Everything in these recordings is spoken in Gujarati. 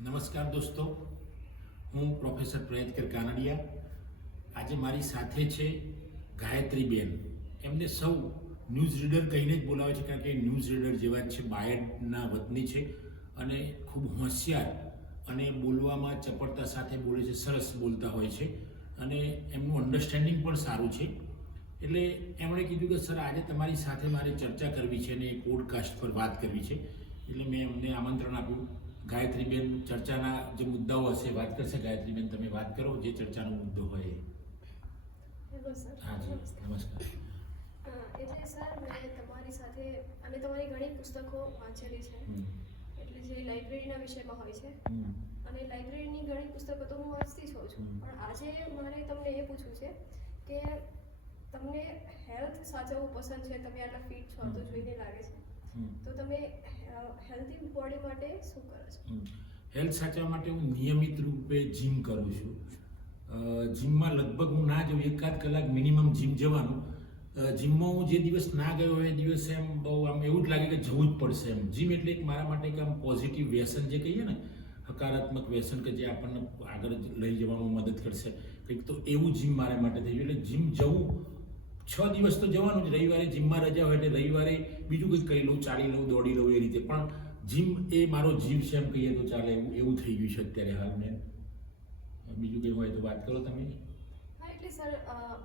નમસ્કાર દોસ્તો, હું પ્રોફેસર પ્રયત્કર કાનડિયા. આજે મારી સાથે છે ગાયત્રીબેન. એમને સૌ ન્યૂઝ રીડર કહીને જ બોલાવે છે, કારણ કે ન્યૂઝ રીડર જેવા જ છે. બાયડના વતની છે અને ખૂબ હોશિયાર અને બોલવામાં ચપળતા સાથે બોલે છે, સરસ બોલતા હોય છે અને એમનું અન્ડરસ્ટેન્ડિંગ પણ સારું છે. એટલે એમણે કીધું કે સર, આજે તમારી સાથે મારે ચર્ચા કરવી છે અને એક પોડકાસ્ટ પર વાત કરવી છે. એટલે મેં એમને આમંત્રણ આપ્યું. ગાયત્રીબેન ચર્ચાના જે મુદ્દાઓ હશે વાત કરશે. ગાયત્રીબેન, તમે વાત કરો જે ચર્ચાનો મુદ્દો હોય. Hello sir. હા જી, નમસ્કાર. એટલે સર, મેં તમારી સાથે અને તમારી ઘણી પુસ્તકો વાંચેલી છે, એટલે જે લાઇબ્રેરીના વિષયમાં હોય છે, અને લાઇબ્રેરીની ઘણી પુસ્તકો તો હું વાંચતી જ હોઉં છું. પણ આજે મારે તમને એ પૂછવું છે કે તમને હેલ્થ સાચવવું પસંદ છે, તમે આટલા ફિટ છો તો જોઈને લાગે છે, તો તમે હેલ્ધી બોડી માટે શું કરો છો? હેલ્થ સાચવવા માટે હું નિયમિત રૂપે જીમ કરું છું. જીમમાં લગભગ હું ના જાઉં, એકાદ કલાક મિનિમમ જીમ જવાનું. જીમમાં હું જે દિવસ ના ગયો હોય એ દિવસે એમ બહુ આમ એવું જ લાગે કે જવું જ પડશે એમ. જીમ એટલે એક મારા માટે એક આમ પોઝિટિવ વ્યસન જે કહીએ ને, હકારાત્મક વ્યસન કે જે આપણને આગળ લઈ જવામાં મદદ કરશે, કંઈક તો એવું જીમ મારા માટે થઈ ગયું. એટલે જીમ જવું 6 દિવસ તો જવાનું જ. રવિવારે જીમમાં રજા હોય એટલે રવિવારે બીજું કંઈક કરી લઉં, ચાલી લઉં, દોડી લઉં, એ રીતે. પણ જીમ એ મારો જીવ છે એમ કહીએ તો ચાલે, એવું થઈ ગયું છે અત્યારે હાલમાં. બીજું કંઈ હોય તો વાત કરો તમે. હા, એટલે સર,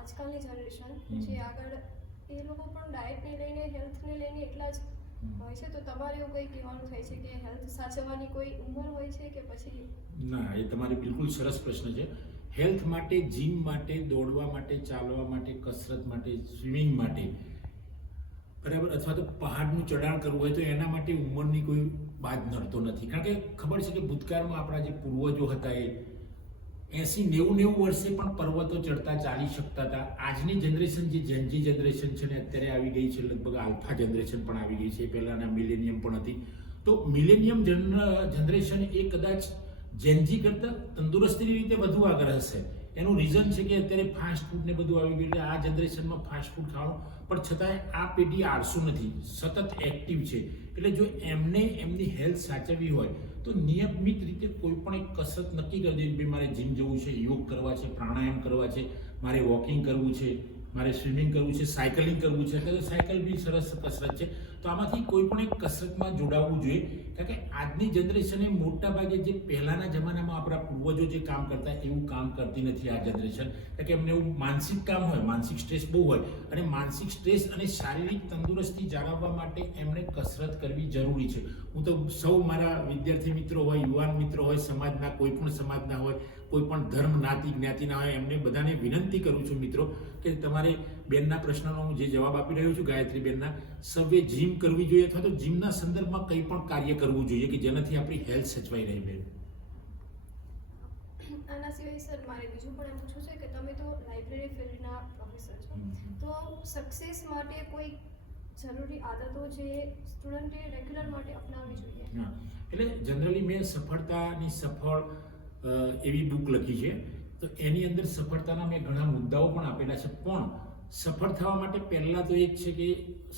આજકાલની જનરેશન જે આગળ, એ લોકો પણ ડાયટને લઈને, હેલ્થને લઈને એટલા જ હોય છે. તો તમારે એવું કંઈ કહેવાનું થાય છે કે હેલ્થ સાચવવાની કોઈ ઉંમર હોય છે કે પછી? ના, એ તમારી બિલકુલ સરસ પ્રશ્ન છે. હેલ્થ માટે, જીમ માટે, દોડવા માટે, ચાલવા માટે, કસરત માટે, સ્વિમિંગ માટે, બરાબર, અથવા તો પહાડનું ચઢાણ કરવું હોય તો એના માટે ઉંમરની કોઈ બાદ નડતો નથી. કારણ કે ખબર છે કે ભૂતકાળમાં આપણા જે પૂર્વજો હતા એ 80-90 વર્ષે પણ પર્વતો ચડતા ચાલી શકતા હતા. આજની જનરેશન જે જેનજી જનરેશન છે ને, અત્યારે આવી ગઈ છે, લગભગ આલ્ફા જનરેશન પણ આવી ગઈ છે, પહેલાંના મિલેનિયમ પણ હતી. તો મિલેનિયમ જનરેશન એ કદાચ જેનજી કરતાં તંદુરસ્તીની રીતે વધુ આગળ હશે. એનું રીઝન છે કે અત્યારે ફાસ્ટ ફૂડ ને બધું આવી ગયું. એટલે આ જનરેશનમાં ફાસ્ટ ફૂડ ખાવાનું, પણ છતાંય આ પેઢી આળસુ નથી, સતત એક્ટિવ છે. એટલે જો એમને એમની હેલ્થ સાચવવી હોય તો નિયમિત રીતે કોઈ પણ એક કસરત નક્કી કરી દેવી. ભાઈ, મારે જીમ જવું છે, યોગ કરવા છે, પ્રાણાયામ કરવા છે, મારે વોકિંગ કરવું છે, મારે સ્વિમિંગ કરવું છે, સાયકલિંગ કરવું છે. અત્યારે સાયકલ બી સરસ કસરત છે. તો આમાંથી કોઈ પણ એક કસરતમાં જોડાવવું જોઈએ. કારણ કે આજની જનરેશને મોટા ભાગે જે પહેલાંના જમાનામાં આપણા પૂર્વજો જે કામ કરતા એવું કામ કરતી નથી આ જનરેશન. કારણ કે એમને એવું માનસિક કામ હોય, માનસિક સ્ટ્રેસ બહુ હોય, અને માનસિક સ્ટ્રેસ અને શારીરિક તંદુરસ્તી જાળવવા માટે એમણે કસરત કરવી જરૂરી છે. હું તો સૌ મારા વિદ્યાર્થી મિત્રો હોય, યુવાન મિત્રો હોય, સમાજના કોઈ પણ સમાજના હોય, કોઈ પણ ધર્મ, નાતિ, જ્ઞાતિના હોય, એમને બધાને વિનંતી કરું છું મિત્રો કે તમારે બેનના પ્રશ્નનો હું જે જવાબ આપી રહ્યો છું, ગાયત્રીબેનના, સૌએ જીમ કરવી જોઈએ અથવા તો જીમના સંદર્ભમાં કંઈ પણ કાર્ય કરવું જોઈએ કે જેનાથી આપણી હેલ્થ સચવાઈ રહે. બેન, આના સિવાય સર, મારે બીજું પણ એમ પૂછવું છે કે તમે તો લાઇબ્રેરી ફિલ્ડના પ્રોફેસર છો, તો સક્સેસ માટે કોઈ જરૂરી આદતો જે સ્ટુડન્ટે રેગ્યુલર માટે અપનાવવી જોઈએ? હા, એટલે જનરલી મેં સફળતાની સફળ એવી બુક લખી છે. તો એની અંદર સફળતાના મેં ઘણા મુદ્દાઓ પણ આપેલા છે. પણ સફળ થવા માટે પહેલાં તો એક છે કે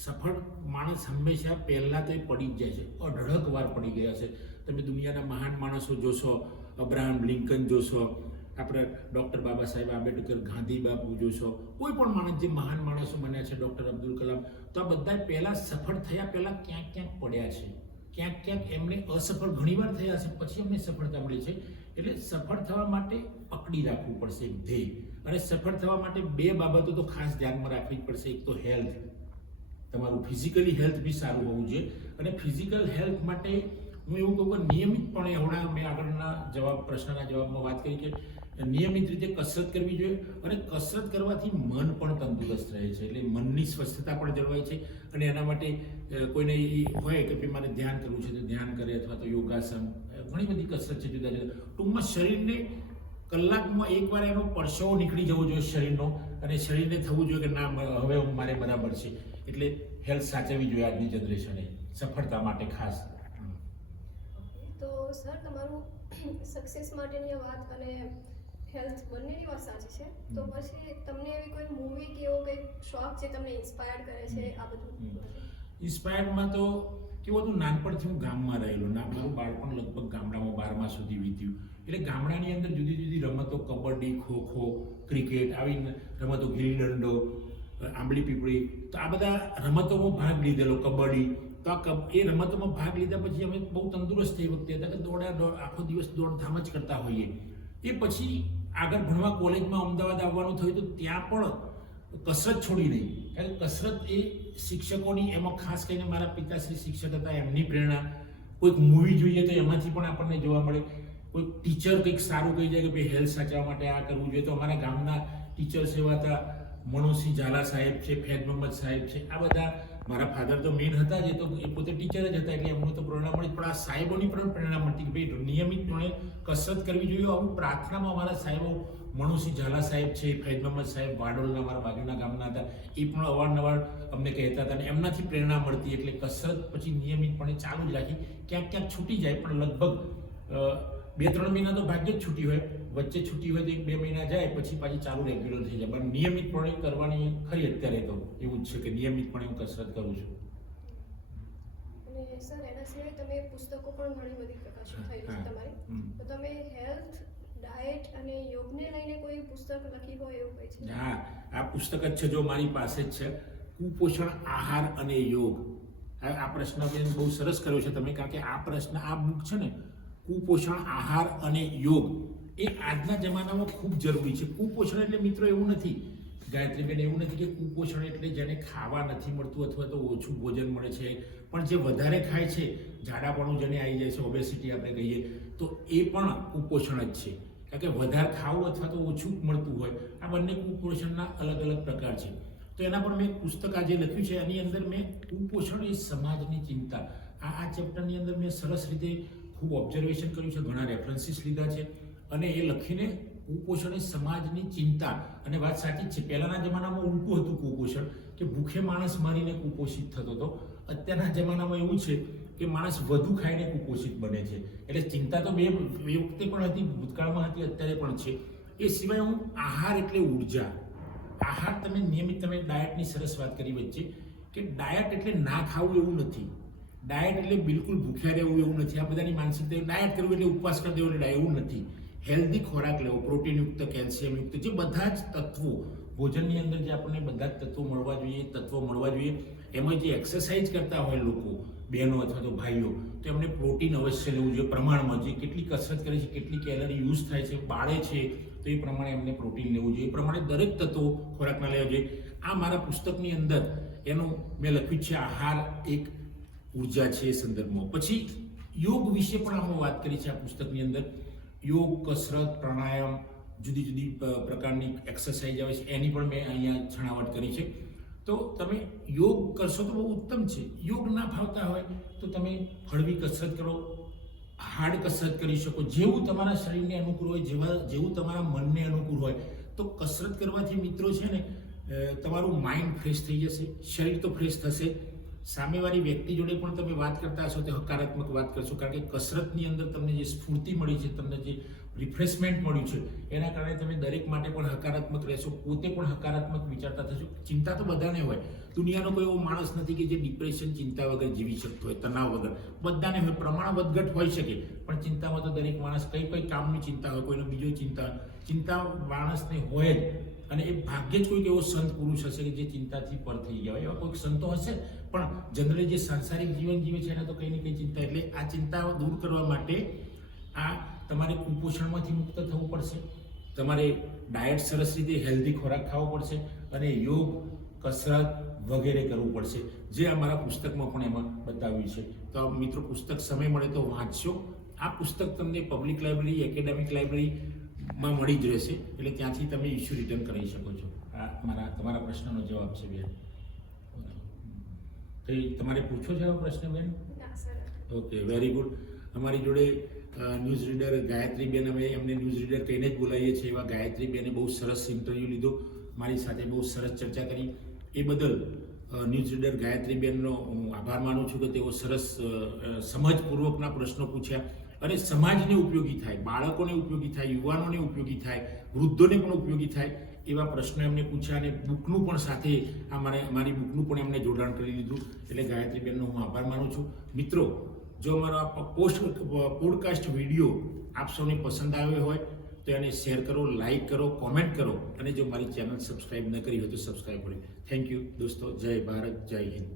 સફળ માણસ હંમેશા પહેલાં તો એ પડી જ જાય છે, અઢળક વાર પડી ગયા છે. તમે દુનિયાના મહાન માણસો જોશો, અબ્રાહમ લિંકન જોશો, આપણે ડૉક્ટર બાબા સાહેબ આંબેડકર, ગાંધી બાપુ જોશો, કોઈ પણ માણસ જે મહાન માણસો બન્યા છે, ડૉક્ટર અબ્દુલ કલામ, તો આ બધા પહેલાં સફળ થયા પહેલાં ક્યાંક ક્યાંક પડ્યા છે, ક્યાંક ક્યાંક એમને અસફળ ઘણીવાર થયા છે, પછી એમને સફળતા મળી છે. એટલે સફળ થવા માટે પકડી રાખવું પડશે એક ધ્યેય. અને સફળ થવા માટે 2 બાબતો તો ખાસ ધ્યાનમાં રાખવી જ પડશે. એક તો હેલ્થ, તમારું ફિઝિકલી હેલ્થ બી સારું હોવું જોઈએ. અને ફિઝિકલ હેલ્થ માટે હું એવું કહું કે નિયમિતપણે, હમણાં મેં આગળના પ્રશ્નના જવાબમાં વાત કરી કે નિયમિત રીતે કસરત કરવી જોઈએ. અને કસરત કરવાથી મન પણ તંદુરસ્ત રહે છે, એટલે મનની સ્વસ્થતા પણ જળવાય છે. અને એના માટે કોઈને હોય કે ભાઈ મારે ધ્યાન કરવું છે તો ધ્યાન કરે, અથવા તો યોગાસન, ઘણી બધી કસરત છે જુદા જુદા. ટૂંકમાં શરીરને કલાકમાં એકવાર એનો પરસેવો નીકળી જવો જોઈએ શરીરનો, અને શરીરને થવું જોઈએ કે ના, હવે મારે બરાબર છે. એટલે હેલ્થ સાચવવી જોઈએ આજની જનરેશને સફળતા માટે ખાસ. તો સર, તમારું સક્સેસ માટેની વાત અને હેલ્થ બંનેની વાત સાચી છે. તો પછી તમને એવી કોઈ મૂવી કે એવો કંઈ શોખ જે તમને ઇન્સ્પાયર કરે છે આ બધું? ઇન્સ્પાયર્ડમાં તો કેવું હતું, નાનપણથી હું ગામમાં રહેલો. મારું બાળપણ લગભગ ગામડામાં 12મા ગામડામાં સુધી વીત્યું. એટલે ગામડાની અંદર જુદી જુદી રમતો, કબડ્ડી, ખોખો, ક્રિકેટ, આવી રમતો, ગિલ્લી દંડો, આંબલી પીપળી, તો આ બધા રમતોમાં ભાગ લીધેલો. કબડ્ડી, તો એ રમતોમાં ભાગ લીધા પછી અમે બહુ તંદુરસ્ત થઈ વખતે હતા કે આખો દિવસ દોડધામ જ કરતા હોઈએ. એ પછી આગળ ભણવા કોલેજમાં અમદાવાદ આવવાનું થયું તો ત્યાં પણ કસરત છોડી નહીં. કારણ કે કસરત એ શિક્ષકોની, એમાં ખાસ કરીને મારા પિતાશ્રી શિક્ષક હતા, એમની પ્રેરણા. કોઈક મૂવી જોઈએ તો એમાંથી પણ આપણને જોવા મળે. કોઈ ટીચર કંઈક સારું કહી જાય કે ભાઈ હેલ્થ સાચવવા માટે આ કરવું જોઈએ, તો અમારા ગામના ટીચર્સ એવા હતા, મનોજસિંહ ઝાલા સાહેબ છે, ફૈઝ મહંમદ સાહેબ છે. આ બધા મારા ફાધર તો મેન હતા જ, એ પોતે ટીચર જ હતા, એટલે એમનું તો પ્રેરણા મળી. પણ આ સાહેબોની પણ પ્રેરણા મળતી કે ભાઈ નિયમિતપણે કસરત કરવી જોઈએ. આવું પ્રાર્થનામાં અમારા સાહેબો, મનોજસિંહ ઝાલા સાહેબ છે, ફૈઝ મહંમદ સાહેબ વાડોલના મારા બાજુના ગામના હતા, એ પણ અવારનવાર અમને કહેતા હતા અને એમનાથી પ્રેરણા મળતી. એટલે કસરત પછી નિયમિતપણે ચાલુ જ રાખી. ક્યાંક ક્યાંક છૂટી જાય, પણ લગભગ 2-3 મહિના તો ભાગ્યે જ છૂટી હોય, વચ્ચે છૂટી હોય તો 1-2 મહિના જાય, પછી પાછી ચાલુ રેગ્યુલર થઈ જાય. પણ નિયમિતપણે કરવાની ખરી અત્યારે તો એવું જ છે કે નિયમિતપણે હું કસરત કરું છું. અને સર, એના સિવાય તમે પુસ્તકો પણ ઘણી બધી પ્રકાશિત થયેલી છે તમારી, તો તમે હેલ્થ, ડાયટ અને યોગને લઈને કોઈ પુસ્તક લખી હોય એવું કંઈ છે? હા, આ પુસ્તક જ છે, જો મારી પાસે જ છે, કુપોષણ, આહાર અને યોગ. આ પ્રશ્ન બેન બહુ સરસ કર્યો છે તમે, કારણ કે આ પ્રશ્ન, આ બુક છે ને, કુપોષણ, આહાર અને યોગ, એ આજના જમાનામાં ખૂબ જરૂરી છે. કુપોષણ એટલે મિત્રો એવું નથી, ગાયત્રીબેન, એવું નથી કે કુપોષણ એટલે જેને ખાવા નથી મળતું અથવા તો ઓછું ભોજન મળે છે, પણ જે વધારે ખાય છે, જાડાપણું જેને આવી જાય છે, ઓબેસિટી આપણે કહીએ, તો એ પણ કુપોષણ જ છે. કારણ કે વધારે ખાવું અથવા તો ઓછું મળતું હોય, આ બંને કુપોષણના અલગ અલગ પ્રકાર છે. તો એના પર મેં પુસ્તક આજે લખ્યું છે. એની અંદર મેં કુપોષણ એ સમાજની ચિંતા, આ ચેપ્ટરની અંદર મેં સરસ રીતે ખૂબ ઓબ્ઝર્વેશન કર્યું છે, ઘણા રેફરન્સીસ લીધા છે અને એ લખીને કુપોષણ એ સમાજની ચિંતા. અને વાત સાચી જ છે, પહેલાંના જમાનામાં ઉલટું હતું કુપોષણ, કે ભૂખે માણસ મારીને કુપોષિત થતો હતો. અત્યારના જમાનામાં એવું છે કે માણસ વધુ ખાઈને કુપોષિત બને છે. એટલે ચિંતા તો બે વખતે પણ હતી, ભૂતકાળમાં હતી, અત્યારે પણ છે. એ સિવાય હું આહાર એટલે ઉર્જા. આહાર તમે નિયમિત, તમે ડાયટની સરસ વાત કરી વચ્ચે, કે ડાયટ એટલે ના ખાવું એવું નથી. ડાયટ એટલે બિલકુલ ભૂખ્યા રહેવું એવું નથી. આ બધાની માનસિકતા, ડાયટ કરવું એટલે ઉપવાસ કરી દેવો એટલે એવું નથી. હેલ્ધી ખોરાક લેવો, પ્રોટીનયુક્ત, કેલ્શિયમયુક્ત, જે બધા જ તત્વો ભોજનની અંદર જે આપણને બધા જ તત્વો મળવા જોઈએ. એમાં જે એક્સરસાઇઝ કરતા હોય લોકો, બહેનો અથવા તો ભાઈઓ, તો એમને પ્રોટીન અવશ્ય લેવું જોઈએ પ્રમાણમાં. જે કેટલી કસરત કરે છે, કેટલી કેલરી યુઝ થાય છે, બાળે છે, તો એ પ્રમાણે એમને પ્રોટીન લેવું જોઈએ. એ પ્રમાણે દરેક તત્વો ખોરાકના લેવા જોઈએ. આ મારા પુસ્તકની અંદર એનું મેં લખ્યું છે, આહાર એક ઉર્જા છે, એ સંદર્ભમાં. પછી યોગ વિશે પણ આમાં વાત કરી છે આ પુસ્તકની અંદર. યોગ, કસરત, પ્રાણાયામ, જુદી જુદી પ્રકારની એક્સરસાઇઝ આવે છે, એની પણ મેં અહીંયા છણાવટ કરી છે. તો તમે યોગ કરશો તો બહુ ઉત્તમ છે. યોગ ના ફાવતા હોય તો તમે હળવી કસરત કરો, હાર્ડ કસરત કરી શકો, જેવું તમારા શરીરને અનુકૂળ હોય, જેવું તમારા મનને અનુકૂળ હોય. તો કસરત કરવાથી મિત્રો છે ને, તમારું માઇન્ડ ફ્રેશ થઈ જશે, શરીર તો ફ્રેશ થશે. સામેવાળી વ્યક્તિ જોડે પણ તમે વાત કરતા હશો તો હકારાત્મક વાત કરશો, કારણ કે કસરતની અંદર તમને જે સ્ફૂર્તિ મળી છે, તમને જે રિફ્રેશમેન્ટ મળ્યું છે, એના કારણે તમે દરેક માટે પણ હકારાત્મક રહેશો, પોતે પણ હકારાત્મક વિચારતા થશો. ચિંતા તો બધાને હોય, દુનિયાનો કોઈ એવો માણસ નથી કે જે ડિપ્રેશન, ચિંતા વગર જીવી શકતો હોય, તણાવ વગર. બધાને હોય, પ્રમાણ વધઘટ હોઈ શકે, પણ ચિંતામાં તો દરેક માણસ કઈ કામની ચિંતા હોય, કોઈનો બીજો ચિંતા માણસને હોય જ. અને એ ભાગ્યે જ કોઈક એવો સંત પુરુષ હશે કે જે ચિંતાથી પર થઈ ગયા હોય. એવા કોઈક સંતો હશે, પણ જનરલી જે સાંસારિક જીવન જીવે છે એને તો કંઈ ને કંઈ ચિંતા. એટલે આ ચિંતા દૂર કરવા માટે આ તમારે કુપોષણમાંથી મુક્ત થવું પડશે, તમારે ડાયટ સરસ રીતે હેલ્ધી ખોરાક ખાવો પડશે, અને યોગ, કસરત વગેરે કરવું પડશે, જે અમારા પુસ્તકમાં પણ એમાં બતાવ્યું છે. તો મિત્રો, પુસ્તક સમય મળે તો વાંચશો. આ પુસ્તક તમને પબ્લિક લાઇબ્રેરી, એકેડેમિક લાઇબ્રેરીમાં મળી જ રહેશે, એટલે ત્યાંથી તમે ઇસ્યુ રિટર્ન કરી શકો છો. આ તમારા પ્રશ્નનો જવાબ છે બેન. તમારે પૂછો છે એવો પ્રશ્ન બેન? Okay, very good. અમારી જોડે ન્યૂઝ રીડર ગાયત્રીબેન, અમે એમને ન્યૂઝ રીડર કહીને જ બોલાવીએ છીએ, એવા ગાયત્રીબેને બહુ સરસ ઇન્ટરવ્યૂ લીધો, મારી સાથે બહુ સરસ ચર્ચા કરી. એ બદલ ન્યૂઝ રીડર ગાયત્રીબેનનો હું આભાર માનું છું કે તેઓ સરસ સમજપૂર્વકના પ્રશ્નો પૂછ્યા અને સમાજને ઉપયોગી થાય, બાળકોને ઉપયોગી થાય, યુવાનોને ઉપયોગી થાય, વૃદ્ધોને પણ ઉપયોગી થાય એવા પ્રશ્નો એમને પૂછ્યા. અને બુકનું પણ સાથે મારી બુકનું પણ એમને જોડાણ કરી લીધું. એટલે ગાયત્રીબેનનો હું આભાર માનું છું. મિત્રો, જો મારો આ પોડકાસ્ટ વિડીયો આપ સૌને પસંદ આવ્યો હોય તો એને શેર કરો, લાઈક કરો, કોમેન્ટ કરો અને જો મારી ચેનલ સબસ્ક્રાઈબ ન કરી હોય તો સબસ્ક્રાઈબ કરો. થેન્ક યુ દોસ્તો. જય ભારત, જય હિન્દ.